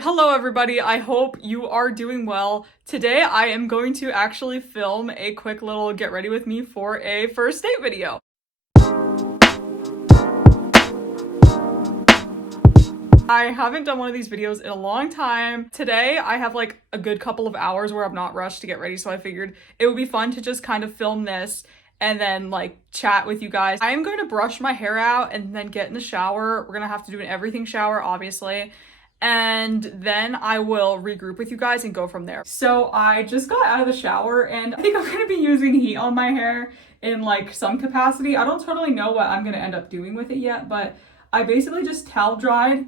Hello everybody, I hope you are doing well. Today I am going to actually film a quick little get ready with me for a first date video. I haven't done one of these videos in a long time. Today I have like a good couple of hours where I'm not rushed to get ready, so I figured it would be fun to just kind of film this and then like chat with you guys. I am going to brush my hair out and then get in the shower. We're gonna have to do an everything shower, obviously. And then I will regroup with you guys and go from there. So I just got out of the shower and I think I'm gonna be using heat on my hair in like some capacity. I don't totally know what I'm gonna end up doing with it yet, but I basically just towel dried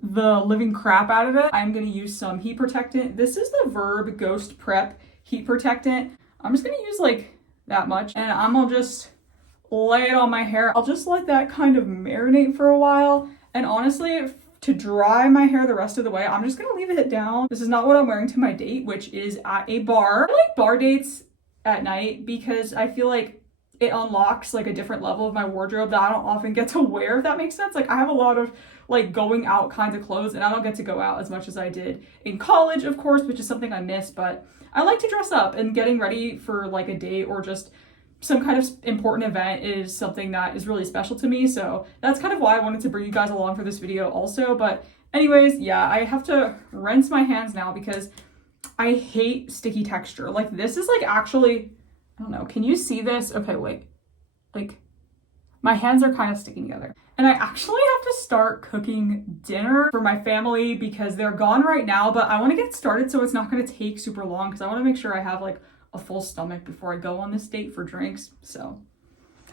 the living crap out of it. I'm gonna use some heat protectant. This is the Verb Ghost Prep heat protectant. I'm just gonna use like that much and I'm gonna just lay it on my hair. I'll just let that kind of marinate for a while. And honestly, to dry my hair the rest of the way, I'm just gonna leave it down. This is not what I'm wearing to my date, which is at a bar. I like bar dates at night because I feel like it unlocks like a different level of my wardrobe that I don't often get to wear, if that makes sense. Like I have a lot of like going out kinds of clothes and I don't get to go out as much as I did in college, of course, which is something I miss, but I like to dress up, and getting ready for like a date or just some kind of important event is something that is really special to me. So that's kind of why I wanted to bring you guys along for this video also. But anyways, yeah, I have to rinse my hands now because I hate sticky texture. Like this is like actually, I don't know, can you see this? Okay, wait, like my hands are kind of sticking together. And I actually have to start cooking dinner for my family because they're gone right now, but I want to get started so it's not going to take super long because I want to make sure I have like a full stomach before I go on this date for drinks. So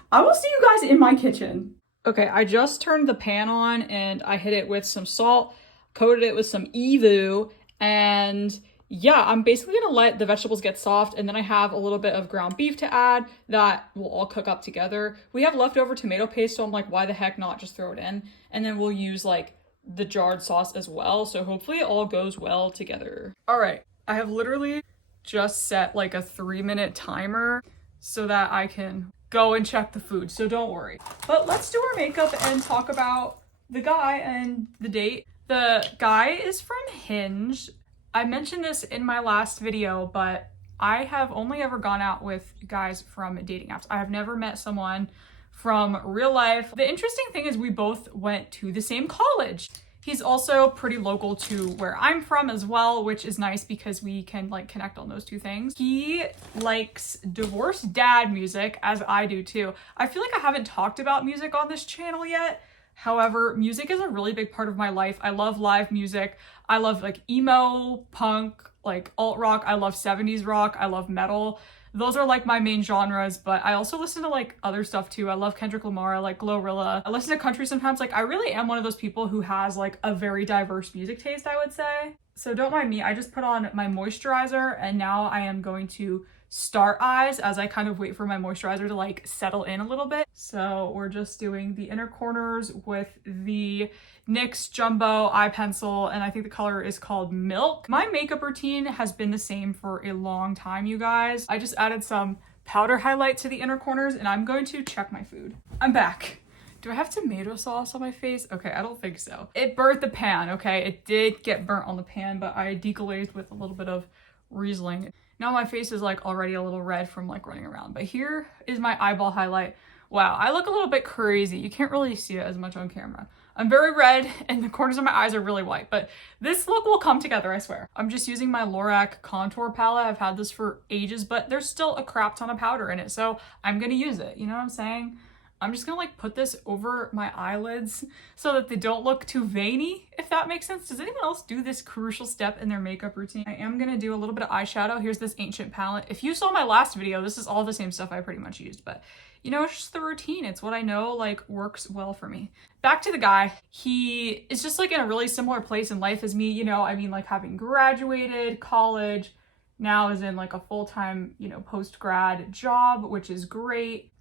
I will see you guys in my kitchen. Okay, I just turned the pan on and I hit it with some salt, coated it with some evu, and yeah, I'm basically gonna let the vegetables get soft, and then I have a little bit of ground beef to add that will all cook up together. We have leftover tomato paste, so I'm like, why the heck not just throw it in? And then we'll use like the jarred sauce as well, so hopefully it all goes well together. All right, I have literally just set like a 3-minute timer so that I can go and check the food, so don't worry. But let's do our makeup and talk about the guy and the date. The guy is from Hinge. I mentioned this in my last video, but I have only ever gone out with guys from dating apps. I have never met someone from real life. The interesting thing is we both went to the same college. He's also pretty local to where I'm from as well, which is nice because we can like connect on those two things. He likes divorced dad music, as I do too. I feel like I haven't talked about music on this channel yet. However, music is a really big part of my life. I love live music. I love like emo, punk, like alt rock. I love 70s rock. I love metal. Those are like my main genres, but I also listen to like other stuff too. I love Kendrick Lamar, I like Glorilla. I listen to country sometimes. Like I really am one of those people who has like a very diverse music taste, I would say. So don't mind me, I just put on my moisturizer and now I am going to start eyes as I kind of wait for my moisturizer to like settle in a little bit. So we're just doing the inner corners with the NYX Jumbo eye pencil, and I think the color is called Milk. My makeup routine has been the same for a long time, you guys. I just added some powder highlight to the inner corners and I'm going to check my food. I'm back. Do I have tomato sauce on my face? Okay, I don't think so. It burnt the pan, okay? It did get burnt on the pan, but I deglazed with a little bit of Riesling. Now my face is like already a little red from like running around, but here is my eyeball highlight. Wow, I look a little bit crazy. You can't really see it as much on camera. I'm very red and the corners of my eyes are really white, but this look will come together, I swear. I'm just using my Lorac contour palette. I've had this for ages, but there's still a crap ton of powder in it, so I'm gonna use it. You know what I'm saying? I'm just gonna like put this over my eyelids so that they don't look too veiny, if that makes sense. Does anyone else do this crucial step in their makeup routine? I am gonna do a little bit of eyeshadow. Here's this Ancient palette. If you saw my last video, this is all the same stuff I pretty much used, but you know, it's just the routine. It's what I know like works well for me. Back to the guy. He is just like in a really similar place in life as me, you know, I mean like having graduated college, now is in like a full-time, you know, post-grad job, which is great.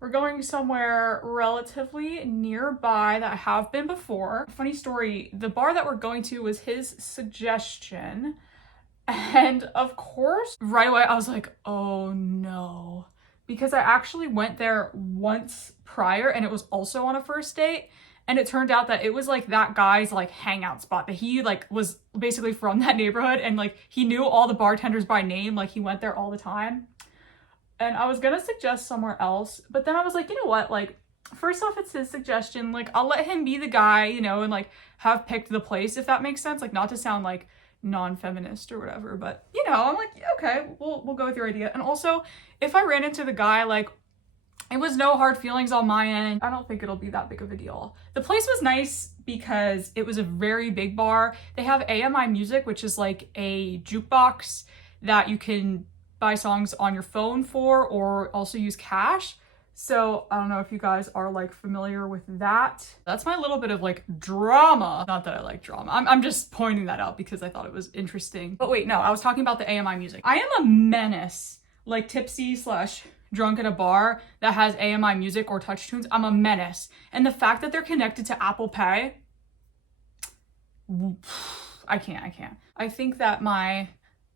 We're going somewhere relatively nearby that I have been before. Funny story, the bar that we're going to was his suggestion. And of course, right away I was like, oh no. Because I actually went there once prior and it was also on a first date. And it turned out that it was like that guy's like hangout spot, that he like was basically from that neighborhood, and like he knew all the bartenders by name, like he went there all the time. And I was gonna suggest somewhere else, but then I was like, you know what, like first off, it's his suggestion, like I'll let him be the guy, you know, and like have picked the place, if that makes sense, like not to sound like non-feminist or whatever, but you know, I'm like, yeah, okay, we'll go with your idea. And also, if I ran into the guy, like it was no hard feelings on my end. I don't think it'll be that big of a deal. The place was nice because it was a very big bar. They have AMI Music, which is like a jukebox that you can buy songs on your phone for, or also use cash. So I don't know if you guys are like familiar with that. That's my little bit of like drama. Not that I like drama. I'm just pointing that out because I thought it was interesting. But wait, no, I was talking about the AMI Music. I am a menace, like tipsy / drunk at a bar that has AMI Music or touch tunes. I'm a menace. And the fact that they're connected to Apple Pay, I can't. I think that my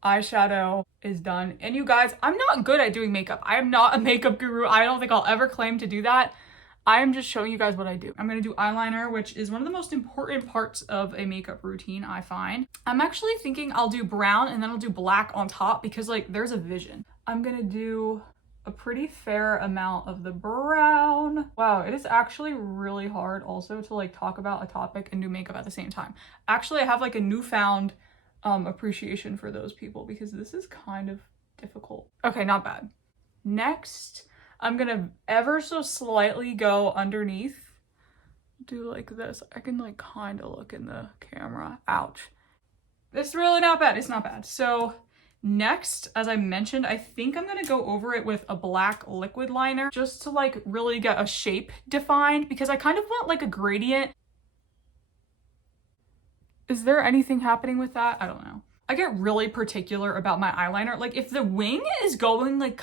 eyeshadow is done. And you guys, I'm not good at doing makeup. I am not a makeup guru. I don't think I'll ever claim to do that. I am just showing you guys what I do. I'm gonna do eyeliner, which is one of the most important parts of a makeup routine, I find. I'm actually thinking I'll do brown and then I'll do black on top because like there's a vision. I'm gonna do a pretty fair amount of the brown. Wow, it is actually really hard also to like talk about a topic and do makeup at the same time. Actually, I have like a newfound appreciation for those people because this is kind of difficult. Okay, not bad. Next, I'm gonna ever so slightly go underneath. Do like this. I can like kind of look in the camera. Ouch. It's really not bad. It's not bad. So next, as I mentioned, I think I'm gonna go over it with a black liquid liner just to like really get a shape defined because I kind of want like a gradient. Is there anything happening with that? I don't know. I get really particular about my eyeliner. Like if the wing is going like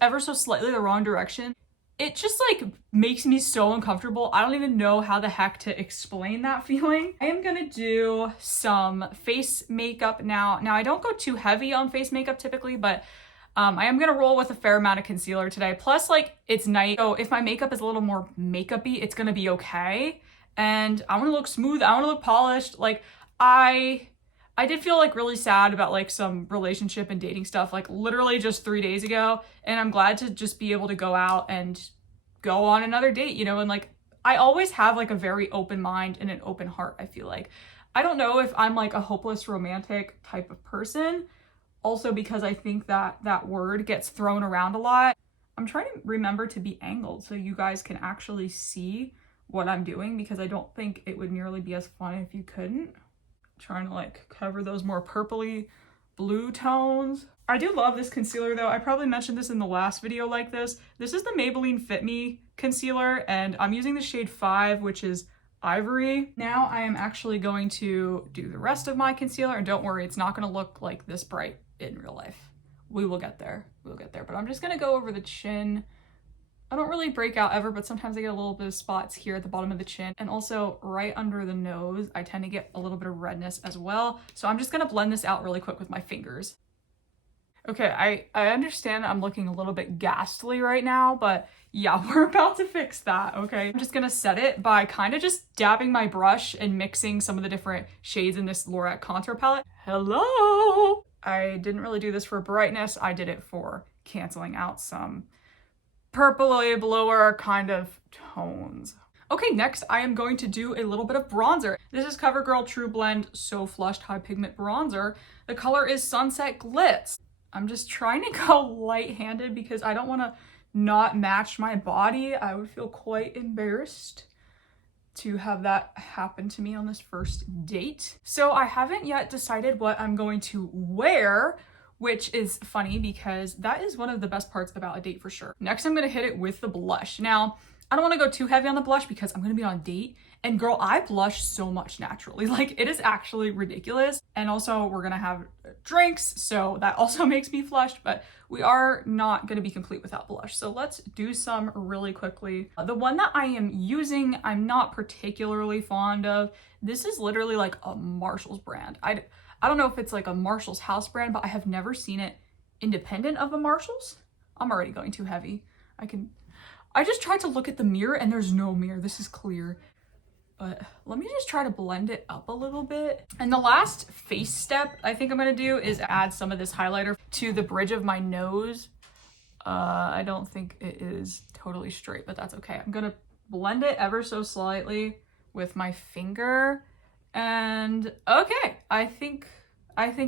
ever so slightly the wrong direction, it just like makes me so uncomfortable. I don't even know how the heck to explain that feeling. I am gonna do some face makeup now. Now I don't go too heavy on face makeup typically, but I am gonna roll with a fair amount of concealer today. Plus like it's night, so if my makeup is a little more makeup-y, it's gonna be okay. And I wanna look smooth, I wanna look polished. Like I did feel like really sad about like some relationship and dating stuff like literally just 3 days ago, and I'm glad to just be able to go out and go on another date, you know, and like I always have like a very open mind and an open heart, I feel like. I don't know if I'm like a hopeless romantic type of person, also because I think that that word gets thrown around a lot. I'm trying to remember to be angled so you guys can actually see what I'm doing because I don't think it would nearly be as fun if you couldn't. Trying to like cover those more purpley blue tones. I do love this concealer though. I probably mentioned this in the last video like this. This is the Maybelline Fit Me concealer and I'm using the shade 5, which is Ivory. Now I am actually going to do the rest of my concealer, and don't worry, it's not gonna look like this bright in real life. We will get there, but I'm just gonna go over the chin. I don't really break out ever, but sometimes I get a little bit of spots here at the bottom of the chin, and also right under the nose. I tend to get a little bit of redness as well. So I'm just gonna blend this out really quick with my fingers. Okay, I understand I'm looking a little bit ghastly right now, but yeah, we're about to fix that, okay? I'm just gonna set it by kind of just dabbing my brush and mixing some of the different shades in this Lorac contour palette. Hello! I didn't really do this for brightness. I did it for canceling out some purpley bluer kind of tones. Okay, next I am going to do a little bit of bronzer. This is CoverGirl True Blend So Flushed High Pigment Bronzer. The color is Sunset Glitz. I'm just trying to go light-handed because I don't want to not match my body. I would feel quite embarrassed to have that happen to me on this first date. So I haven't yet decided what I'm going to wear, which is funny because that is one of the best parts about a date for sure. Next, I'm gonna hit it with the blush. Now, I don't wanna go too heavy on the blush because I'm gonna be on a date, and girl, I blush so much naturally. Like, it is actually ridiculous. And also, we're gonna have drinks, so that also makes me flushed, but we are not gonna be complete without blush. So let's do some really quickly. The one that I am using, I'm not particularly fond of. This is literally like a Marshall's brand. I don't know if it's like a Marshall's house brand, but I have never seen it independent of a Marshall's. I'm already going too heavy. I just tried to look at the mirror and there's no mirror. This is clear. but let me just try to blend it up a little bit. And the last face step I think I'm gonna do is add some of this highlighter to the bridge of my nose. I don't think it is totally straight, but that's okay. I'm gonna blend it ever so slightly with my finger. And okay, I think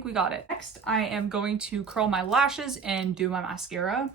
we got it. Next, I am going to curl my lashes and do my mascara.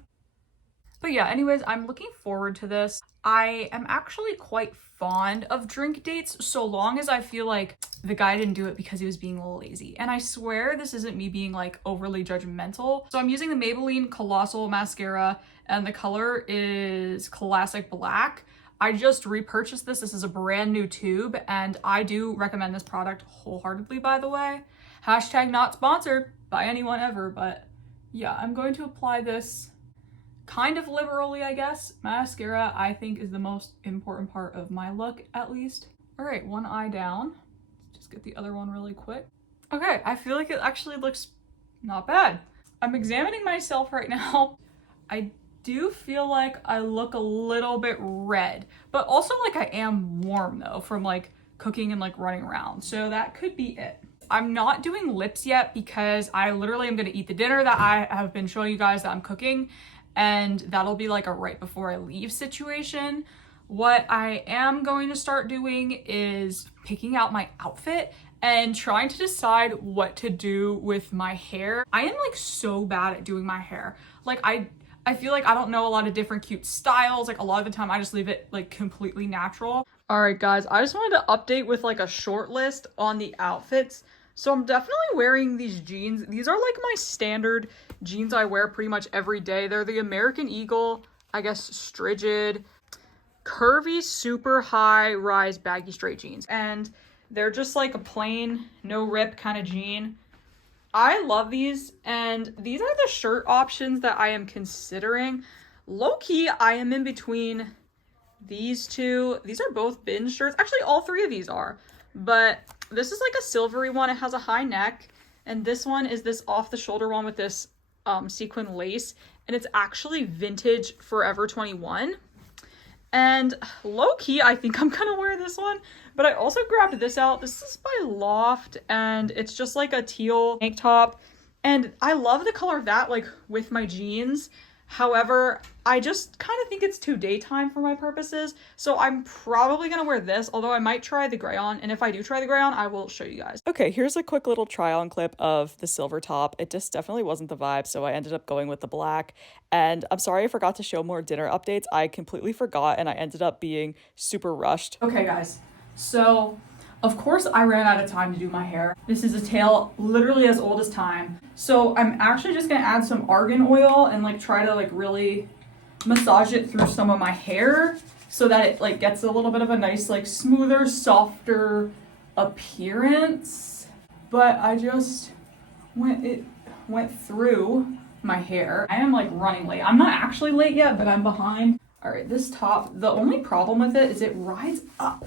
But yeah, anyways, I'm looking forward to this. I am actually quite fond of drink dates so long as I feel like the guy didn't do it because he was being a little lazy. And I swear this isn't me being like overly judgmental. So I'm using the Maybelline Colossal Mascara and the color is Classic Black. I just repurchased this. This is a brand new tube and I do recommend this product wholeheartedly, by the way. Hashtag not sponsored by anyone ever, but yeah, I'm going to apply this kind of liberally, I guess. Mascara, I think, is the most important part of my look, at least. All right, one eye down. Let's just get the other one really quick. Okay, I feel like it actually looks not bad. I'm examining myself right now. I do feel like I look a little bit red, but also like I am warm though from like cooking and like running around. So that could be it. I'm not doing lips yet because I literally am gonna eat the dinner that I have been showing you guys that I'm cooking. And that'll be like a right before I leave situation. What I am going to start doing is picking out my outfit and trying to decide what to do with my hair. I am like so bad at doing my hair. Like I feel like I don't know a lot of different cute styles. Like a lot of the time I just leave it like completely natural. All right, guys, I just wanted to update with like a short list on the outfits. So I'm definitely wearing these jeans. These are like my standard jeans I wear pretty much every day. They're the American Eagle, I guess, Strigid, curvy, super high rise baggy straight jeans. And they're just like a plain, no rip kind of jean. I love these. And these are the shirt options that I am considering. Low key, I am in between these two. These are both binge shirts. Actually, all three of these are. But this is like a silvery one. It has a high neck. And this one is this off the shoulder one with this sequin lace. And it's actually vintage Forever 21. And low key, I think I'm gonna wear this one. But I also grabbed this out. This is by Loft. And it's just like a teal tank top. And I love the color of that, like with my jeans. However, I just kind of think it's too daytime for my purposes. So I'm probably going to wear this, although I might try the gray on. And if I do try the gray on, I will show you guys. Okay, here's a quick little try on clip of the silver top. It just definitely wasn't the vibe, so I ended up going with the black. And I'm sorry I forgot to show more dinner updates. I completely forgot and I ended up being super rushed. Okay, guys. So of course I ran out of time to do my hair. This is a tale literally as old as time. So I'm actually just gonna add some argan oil and like try to like really massage it through some of my hair so that it like gets a little bit of a nice like smoother, softer appearance. But I just went through my hair. I am like running late. I'm not actually late yet, but I'm behind. All right, this top, the only problem with it is it rides up.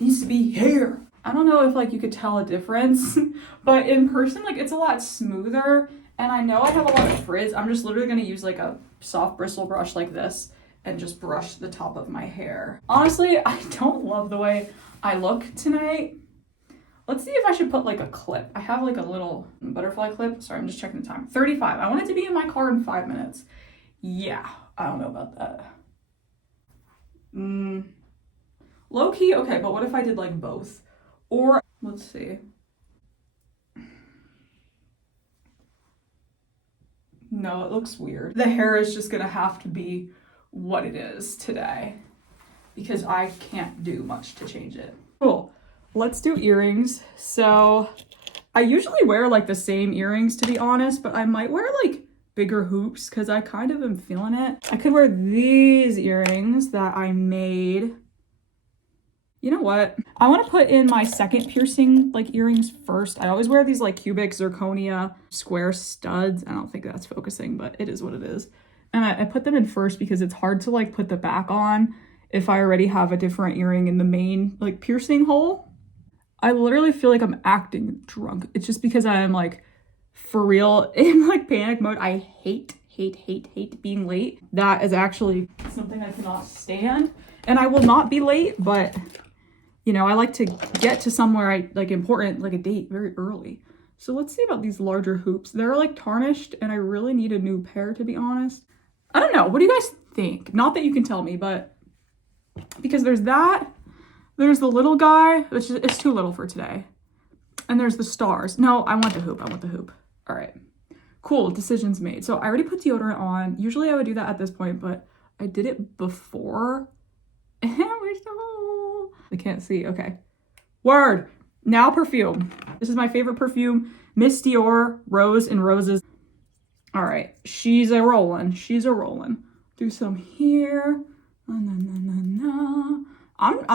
It needs to be hair. I don't know if like you could tell a difference, but in person, like it's a lot smoother. And I know I have a lot of frizz. I'm just literally gonna use like a soft bristle brush like this and just brush the top of my hair. Honestly, I don't love the way I look tonight. Let's see if I should put like a clip. I have like a little butterfly clip. Sorry, I'm just checking the time. 35. I want it to be in my car in 5 minutes. Yeah, I don't know about that. Low key, okay, but what if I did like both? Or, let's see. No, it looks weird. The hair is just gonna have to be what it is today because I can't do much to change it. Cool, let's do earrings. So I usually wear like the same earrings to be honest, but I might wear like bigger hoops because I kind of am feeling it. I could wear these earrings that I made. You know what? I want to put in my second piercing like earrings first. I always wear these like cubic zirconia square studs. I don't think that's focusing, but it is what it is. And I put them in first because it's hard to like put the back on if I already have a different earring in the main like piercing hole. I literally feel like I'm acting drunk. It's just because I am like for real in like panic mode. I hate being late. That is actually something I cannot stand. And I will not be late, but you know, I like to get to somewhere important, like a date, very early. So let's see about these larger hoops. They're like tarnished and I really need a new pair, to be honest. I don't know. What do you guys think? Not that you can tell me, but because there's that, there's the little guy, which is, it's too little for today. And there's the stars. No, I want the hoop. I want the hoop. All right. Cool. Decisions made. So I already put deodorant on. Usually I would do that at this point, but I did it before. Where's the hole? I can't see. Okay. Word. Now perfume. This is my favorite perfume. Miss Dior, Rose and Roses. All right. She's a rollin'. She's a rollin'. Do some here. I'm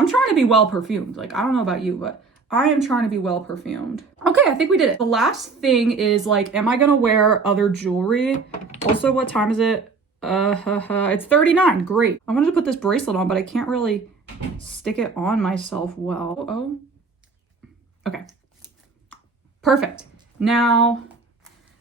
trying to be well perfumed. Like, I don't know about you, but I am trying to be well perfumed. Okay, I think we did it. The last thing is like, am I gonna wear other jewelry? Also, what time is it? It's 39. Great. I wanted to put this bracelet on, but I can't really stick it on myself well. Oh. Okay. Perfect. Now,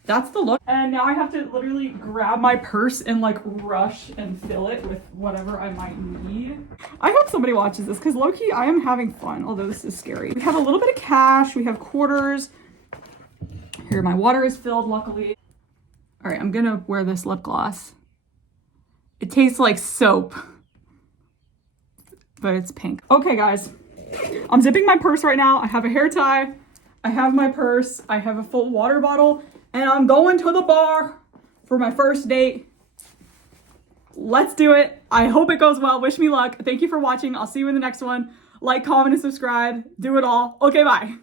that's the look. And now I have to literally grab my purse and like rush and fill it with whatever I might need. I hope somebody watches this because low-key I am having fun, although this is scary. We have a little bit of cash. We have quarters. Here, my water is filled, luckily. All right, I'm gonna wear this lip gloss. It tastes like soap, but it's pink. Okay, guys, I'm zipping my purse right now. I have a hair tie. I have my purse. I have a full water bottle. And I'm going to the bar for my first date. Let's do it. I hope it goes well. Wish me luck. Thank you for watching. I'll see you in the next one. Like, comment, and subscribe. Do it all. Okay, bye.